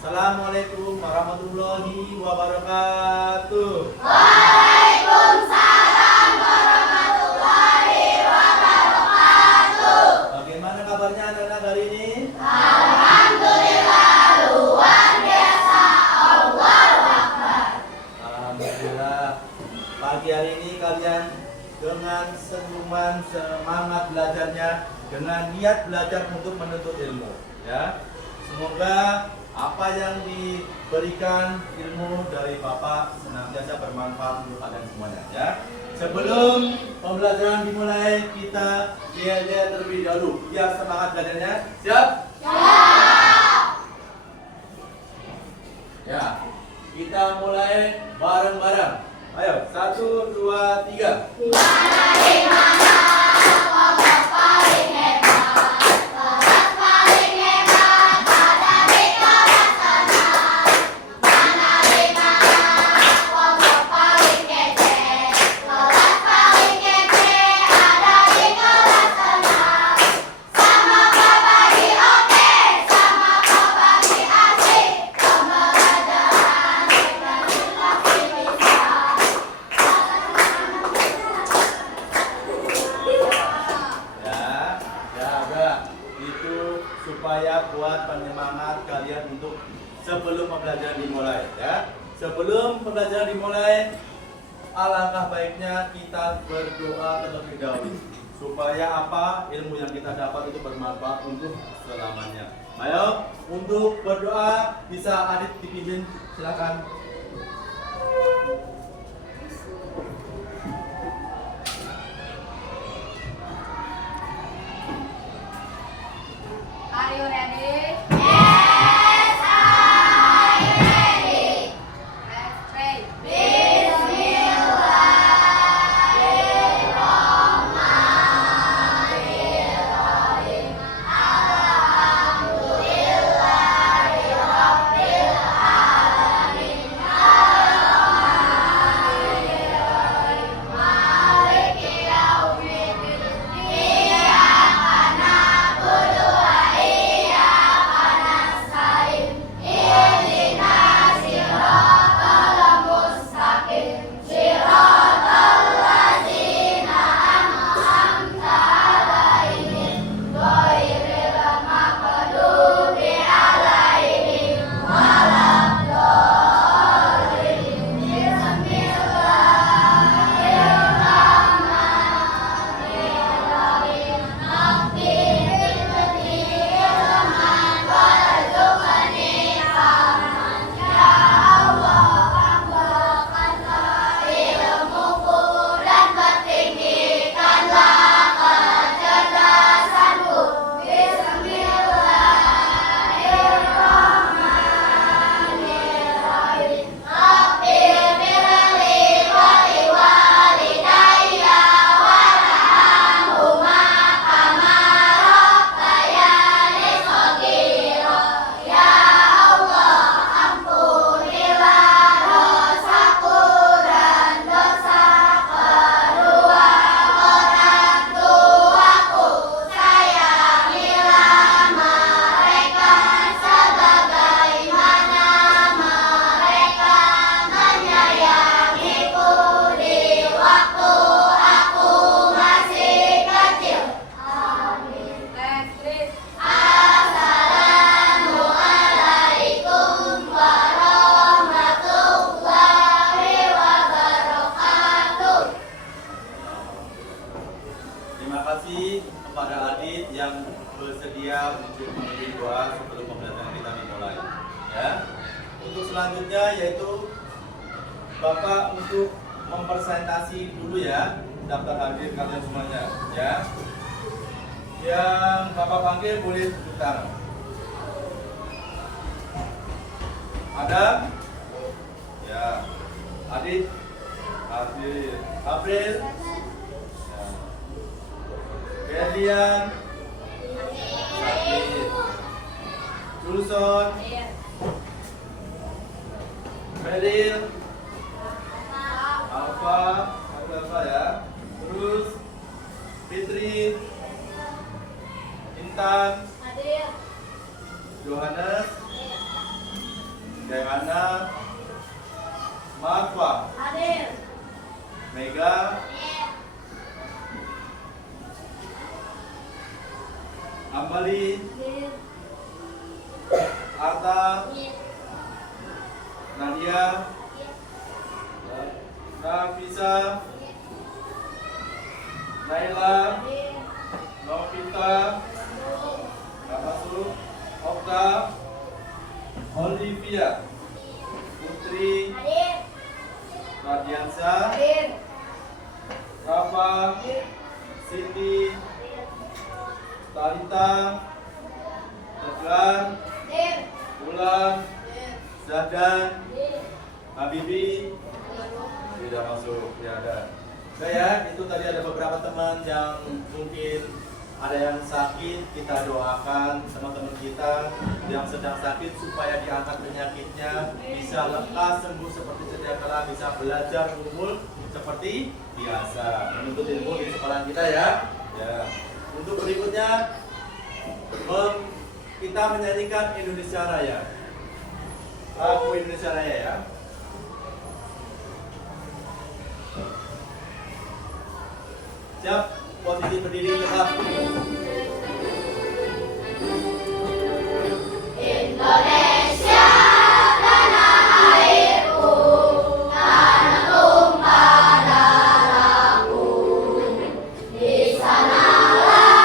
Assalamualaikum warahmatullahi wabarakatuh. Waalaikumsalam warahmatullahi wabarakatuh. Bagaimana kabarnya anak-anak hari ini? Alhamdulillah luar biasa. Allahu Akbar. Alhamdulillah. Pagi hari ini kalian dengan semangat belajarnya, dengan niat belajar untuk menuntut ilmu, ya. Semoga apa yang diberikan ilmu dari Bapak senantiasa bermanfaat untuk kalian semuanya, ya. Sebelum pembelajaran dimulai, kita yel-yel terlebih dahulu biar semangat belajarnya. Siap? Siap. Ya. Kita mulai bareng-bareng. Ayo, 1, 2, 3. Dari mana kelompok paling hebat? Kelas paling hebat ada di kelas sana. Mana di mana kelompok paling kece? Kelas paling kece ada di kelas sana. Sama berbagi oke, sama berbagi asik. Pembelajaran dengan pasti bisa. Ya, jaga itu supaya buat penyemangat kalian untuk sebelum pembelajaran dimulai, ya. Sebelum pembelajaran dimulai, alangkah baiknya kita berdoa terlebih dahulu supaya apa ilmu yang kita dapat itu bermanfaat untuk selamanya. Ayo, untuk berdoa bisa Adit dipimpin, silakan. Are you ready? Yes, I'm ready. Let's pray. Bismillahirrahmanirrahim. Alhamdulillahirabbil alamin. Arrahmanirrahim. Maliki yaumiddin. Iyyaka na'budu wa iyyaka nasta'in. Ihdinas siratal mustaqim. Siratal ladzina an'amta 'alaihim ghairil maghdubi 'alaihim waladdallin. Bismillahirrahmanirrahim. Nafsi ilman warzuqni fahman. Ya Allah, tambahkanlah ilmuku dan pertinggikanlah kecerdasanku. Bismillahirrahmanirrahim. Rabbir birli wa liwalidayya warhamhuma kama rabbayani shaghira. Ya Allah, ampunilah dosaku dan dosa kedua orang tuaku. Sayangilah mereka sebagaimana mereka menyayangiku di waktu aku masih kecil. Amin. Assalamualaikum warahmatullahi wabarakatuh. Terima kasih kepada Adit yang bersedia untuk memberi doa sebelum pembelajaran kita dimulai. Ya. Untuk selanjutnya yaitu Bapak untuk mempresentasi dulu ya daftar hadir kalian semuanya, ya. Yang Bapak panggil boleh tepuk tangan. Ada? Ya. Adit, hadir. April. Ya. Berlian, Sakit, Julson, Meril, Alfa, ya. Terus Fitri, Intan, Hadir. Johannes, Devana, Marfa, Hadir. Mega, Hadir. Ambali, Hadir. Arta, Hadir. Nadia, Nafisa, Naila, Hadir. Novita, Kamasuk, Okta, Olivia, Putri, Hadir. Radiansa, Hadir. Rafa, Siti, Talita, Tegar, Hadir. Ulan, Hadir. Zahdan, Hadir. Habibi, tidak masuk, ya ada. Oke ya, itu tadi ada beberapa teman yang mungkin ada yang sakit, kita doakan teman-teman kita yang sedang sakit supaya diangkat penyakitnya, bisa lekas sembuh seperti sedia kala, bisa belajar ngumpul seperti biasa, menuntut ilmu di sekolah kita ya. Ya. Untuk berikutnya kita menyanyikan Indonesia Raya. Lagu Indonesia Raya ya. Siap, posisi berdiri tetap. Indonesia tanah airku, tanah tumpah darahku. Di sanalah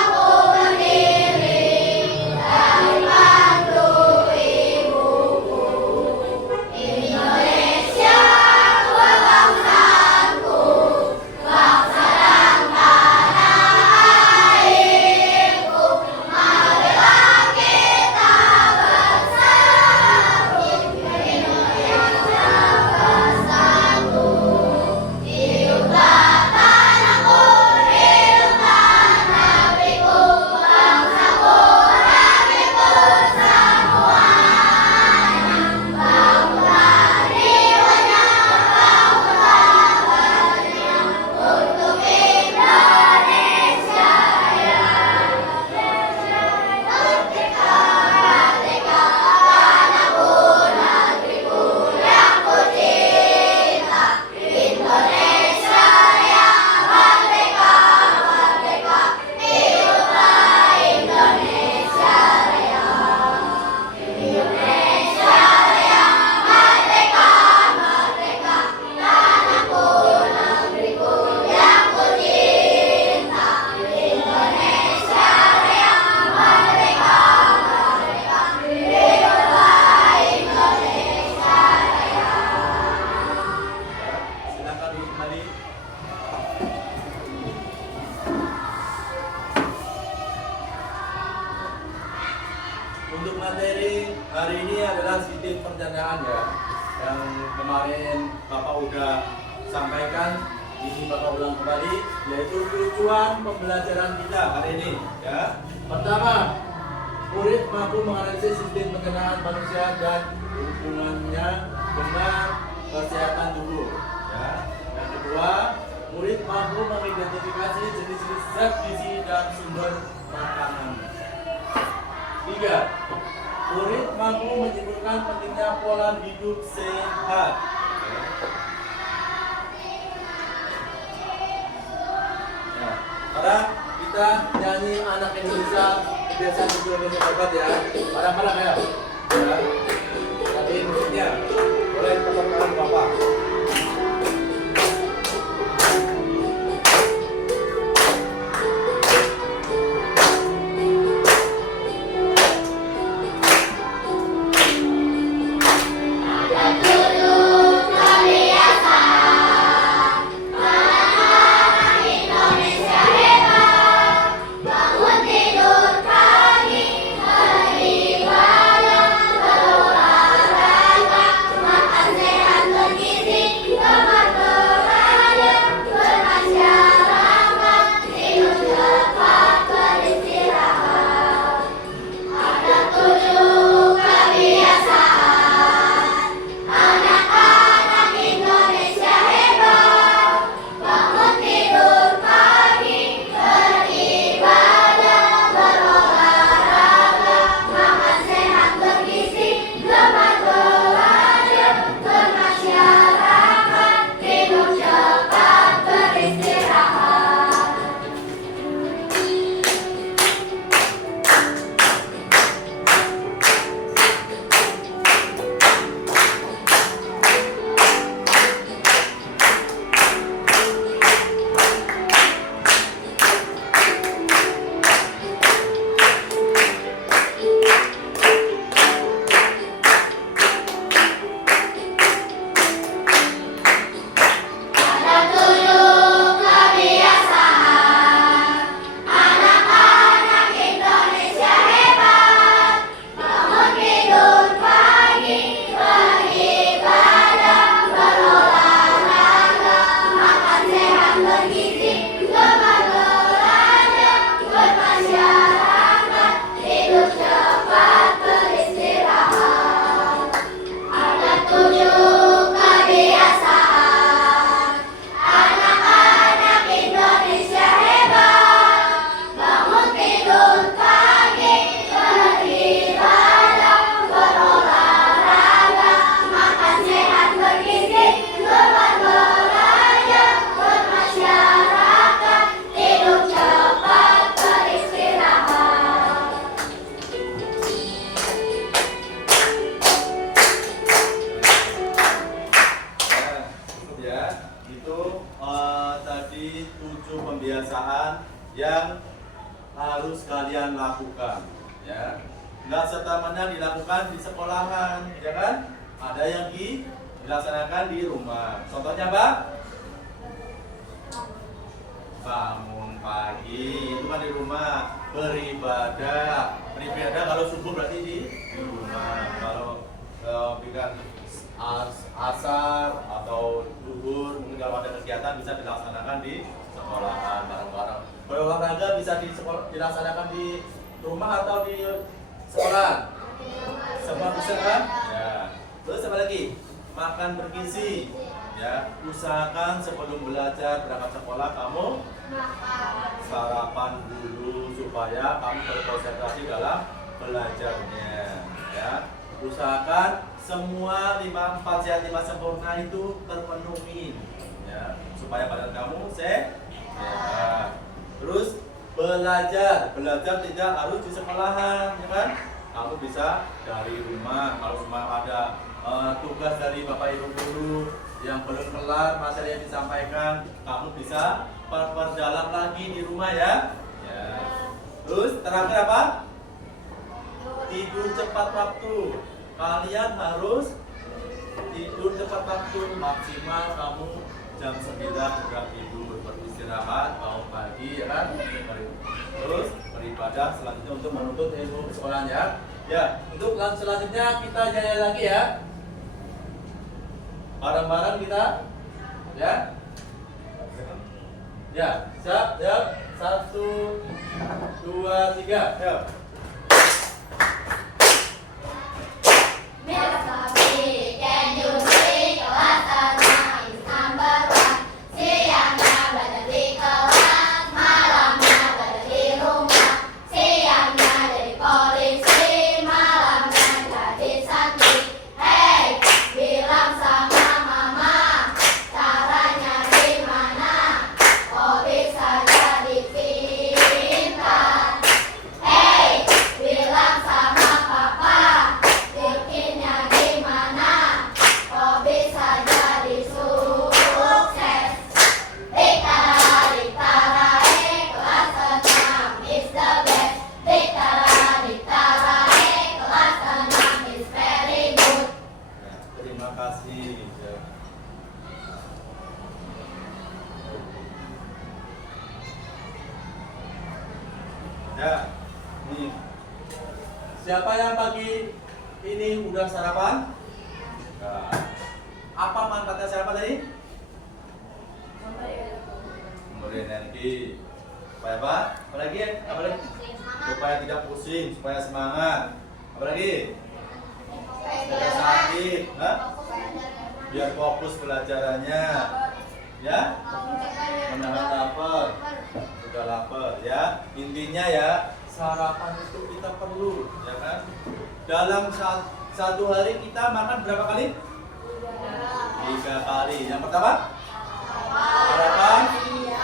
aku berdiri dari pandu ibuku. Indonesia kebangsaanku, bangsa dan tanah airku. Marilah kita bersatu, Indonesia bersatu. Hiduplah tanahku, hiduplah negeriku, bangsaku, negeriku semuanya. Bangunlah jiwanya, bangunlah badannya untuk Indonesia Raya. Merdeka, merdeka, tanahku, negeriku yang ku cinta. Indonesia Raya, merdeka, merdeka, hiduplah Indonesia Raya. Indonesia Raya, merdeka, merdeka, tanahku, negeriku yang ku cinta. Indonesia Raya, merdeka, merdeka, hiduplah Indonesia Raya. Silakan duduk kembali. Untuk materi hari ini adalah sistem perencanaan ya, yang kemarin Bapak udah sampaikan. Ini Bapak ulang kembali, yaitu tujuan pembelajaran kita hari ini ya. Pertama, murid mampu menganalisis sistem pencernaan manusia dan hubungannya dengan kesehatan tubuh ya. Yang kedua, murid mampu mengidentifikasi jenis-jenis zat gizi dan sumber makanan. Tiga, murid mampu menyimpulkan pentingnya pola hidup sehat. Nah, sekarang kita nyanyi anak Indonesia kebiasaan hidup Indonesia hebat ya. Barang-barang ya. Ya. Tadi musiknya boleh tepuk tangan Bapak. Dan duduk kebiasaan, anak Indonesia hebat. Bangun tidur pagi, beribadah yang harus kalian lakukan, ya. Nggak serta-merta dilakukan di sekolahan, ya kan? Ada yang dilaksanakan di rumah. Contohnya apa? Bangun pagi itu kan di rumah. Beribadah kalau subuh berarti di rumah. Kalau bikin asar atau zuhur, mungkin kalau ada kegiatan bisa dilaksanakan di sekolahan bareng-bareng. Berolahraga bisa dilaksanakan di rumah atau di sekolah? Semua bisa kan? Ya. Terus apa lagi? Makan bergizi. Ya, usahakan sebelum belajar berangkat sekolah kamu sarapan dulu supaya kamu berkonsentrasi dalam belajarnya. Ya, usahakan semua 4 sehat 5 sempurna itu terpenuhi. Ya, supaya badan kamu sehat. Terus belajar tidak harus di sekolahan, ya kan? Kamu bisa dari rumah. Kalau cuma ada tugas dari bapak ibu guru yang belum kelar materi yang disampaikan, kamu bisa perdalam lagi di rumah ya. Ya. Terus terakhir apa? Tidur cepat waktu. Kalian harus tidur tepat waktu, maksimal kamu jam 9 sudah tidur, beristirahat, bangun pagi ya kan. Terus beribadah selanjutnya untuk menuntut ilmu di sekolah ya. Ya, untuk selanjutnya kita jaya lagi ya. Bareng-bareng kita ya. Ya, siap, ya. 1 2 3, ya. Can you see kelas Asma is number 1? Siangnya belajar di kelas, malamnya belajar di rumah. Siangnya jadi polisi, malamnya jadi santri. Hey, bilang sama mama, caranya gimana? Kok bisa jadi pintar? Hey, bilang sama papa, bikinnya gimana? Kok bisa jadi sukses? Diktara, kelas 6 is the best. Diktara, kelas 6 is very good. Ya, terima kasih. Ya. Ya, nih. Siapa yang pagi ini udah sarapan? Nah, apa manfaatnya sarapan tadi? Memberi energi. Supaya apa? Apalagi? Apalagi? Supaya tidak pusing, supaya semangat. Apalagi? Supaya sakit. Hah? Biar fokus pelajarannya. Ya? Menahan lapar. Sudah lapar ya. Intinya ya, sarapan itu kita perlu, ya kan? Dalam satu hari kita makan berapa kali? 3 kali. Yang pertama? Sarapan. Ya.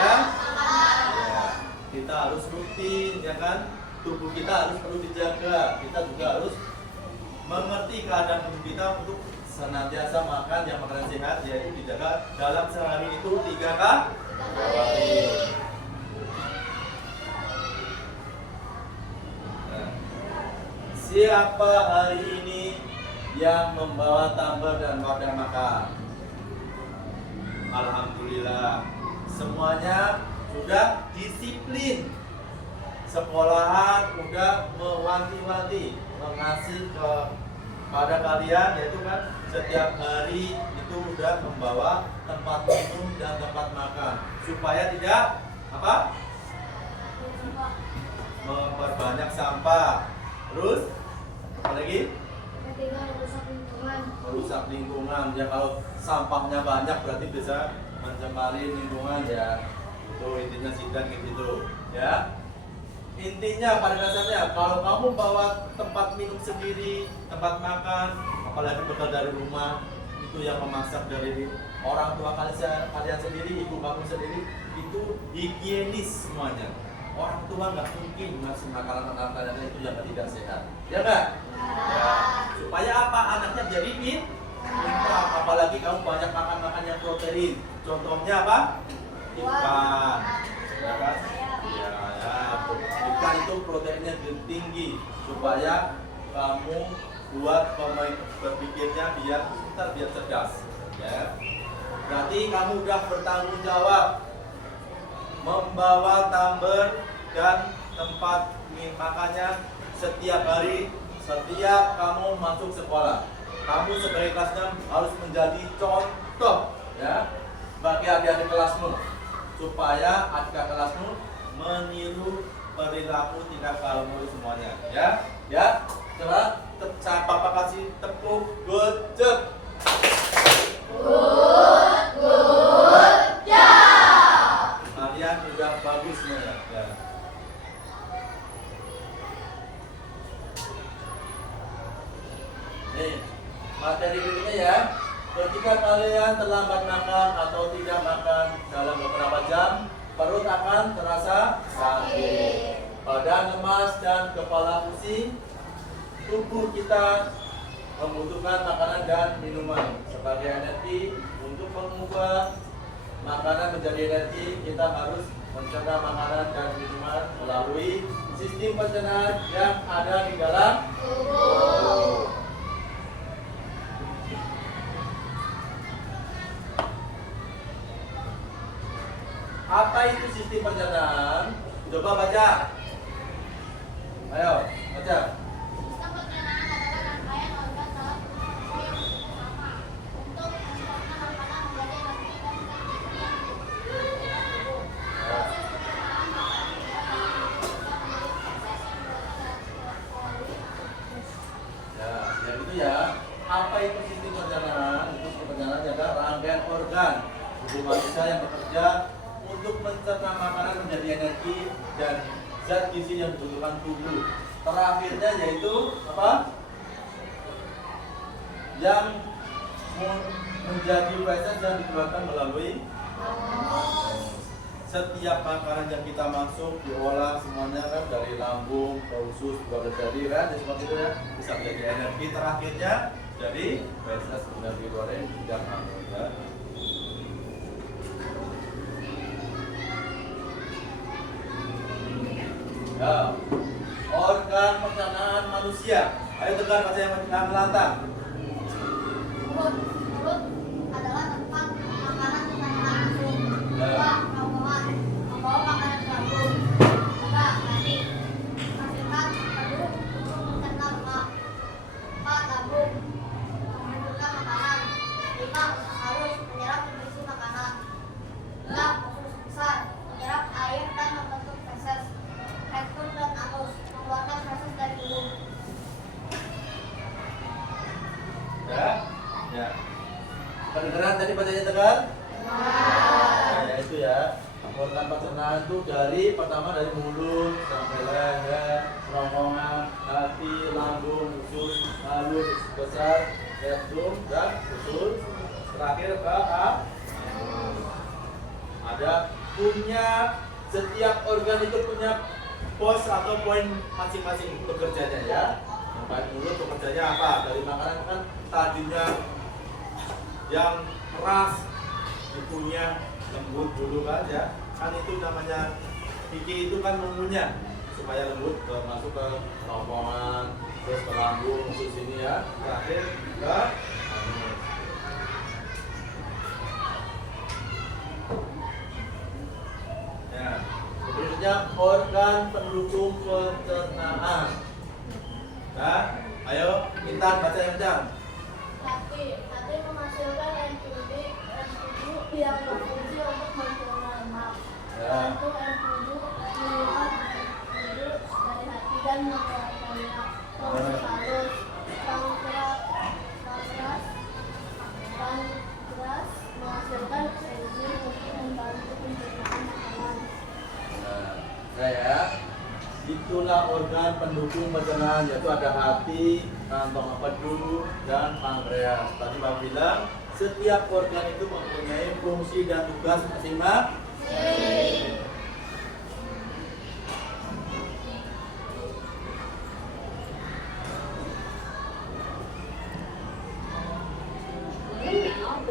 Ya. Kita harus rutin, ya kan? Tubuh kita harus perlu dijaga. Kita juga harus mengerti keadaan tubuh kita untuk senantiasa makan yang makanan sehat, yaitu dijaga dalam sehari itu 3 kali. Nah, siapa hari ini yang membawa tumbler dan wadah makan? Alhamdulillah, semuanya sudah disiplin. Sekolahan udah mewanti-wanti, mengasih kepada kalian, yaitu kan setiap hari itu udah membawa tempat minum dan tempat makan supaya tidak apa? Memperbanyak sampah. Terus apa lagi? Merusak lingkungan. Ya, kalau sampahnya banyak berarti bisa mencemari lingkungan ya. Itu intinya sidang gitu ya. Intinya pada dasarnya kalau kamu bawa tempat minum sendiri, tempat makan, apalagi bekal dari rumah, itu yang memasak dari orang tua kalian sendiri, ibu kamu sendiri, itu higienis semuanya. Orang tua nggak mungkin ngasih makanan anak kalian itu yang tidak sehat, ya nggak? Ya. Supaya apa? Anaknya jadi pintar. Apalagi kamu banyak makan yang protein. Contohnya apa? Ikan, ya kan? gigi supaya kamu buat pemain berpikirnya biar cerdas. Ya. Berarti kamu udah bertanggung jawab membawa tumbler dan tempat makannya setiap hari, setiap kamu masuk sekolah. Kamu sebagai kelas 6 harus menjadi contoh ya bagi adik-adik kelasmu supaya adik kelasmu meniru perilaku tingkah kamu semuanya ya. Coba Papa kasih tepuk good job. Good job. Kalian udah bagus semuanya ya. Nih, materi berikutnya ya. Ketika kalian terlambat makan atau tidak makan dalam beberapa jam, perut akan terasa sakit, badan lemas dan kepala pusing. Tubuh kita membutuhkan makanan dan minuman sebagai energi. Untuk mengubah makanan menjadi energi, kita harus mencerna makanan dan minuman melalui sistem pencernaan yang ada di dalam tubuh. Apa itu sistem pencernaan? Coba baca. Ayo, baca. Sistem pencernaan adalah rangkaian organ dalam tubuh manusia yang bersama untuk mencerna makanan menjadi energi dan tubuh. Proses pencernaan makanan menjadi proses yang Ya, yang itu ya. Apa itu sistem pencernaan? Itu sistem pencernaan adalah rangkaian organ tubuh manusia yang bekerja untuk mencerna makanan menjadi energi dan zat gizi yang dibutuhkan tubuh. Terakhirnya yaitu apa? Yang menjadi feses yang dikeluarkan melalui setiap makanan yang kita masuk diolah semuanya kan dari lambung ke usus juga terjadi kan, jadi seperti itu ya, bisa menjadi energi. Terakhirnya jadi feses sudah digoreng tidak masuk ya. Ya. Organ pencernaan manusia. Ayo tegar baca yang melantang. Mulut adalah tempat makanan pencernaan masuk. Ya. Membawa makanan ke lambung. 3. Hati menghasilkan penduduk untuk mencerna lemak. 4. Lambung menentukan makanan. 5. Usus halus menyerap nutrisi makanan. 6. Usus besar menyerap air dan membentuk feses. Rektum dan anus mengeluarkan feses dari tubuh. Ya. Ya. Kedengeran tadi bacanya tegar? Ya, itu ya. Organ pencernaan itu pertama dari mulut sampai leher, kerongkongan, hati, lambung, usus, halus, usus besar, rektum dan usus. Terakhir ke ada setiap organ itu punya pos atau poin masing-masing bekerjanya ya. Yang paling mulut bekerjanya apa? Dari makanan kan tadinya yang keras, itunya lembut dulu kan ya. Kan itu namanya gigi itu kan mengunyah supaya lembut masuk ke kerongkongan, terus ke lambung, usus ini ya. Terakhir ke anus. Ya. Berikutnya organ pendukung pencernaan. Nah, ayo Intan baca yang kencang. Hati menghasilkan enzim yang berfungsi untuk mencerna lemak. Ya. Untuk enzim mengeluarkan penduduk dari hati dan mengeluarkannya. Proses halus, pankreas menghasilkan enzim untuk membantu pencernaan makanan. Nah, ya. Itulah organ pendukung pencernaan, yaitu ada hati, kantong empedu, dan pankreas. Tadi Pak bilang setiap organ itu mempunyai fungsi dan tugas masing-masing.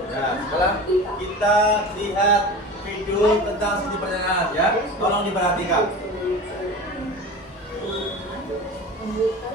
Nah, sekarang kita lihat video tentang sistem pencernaan ya. Tolong diperhatikan. membuka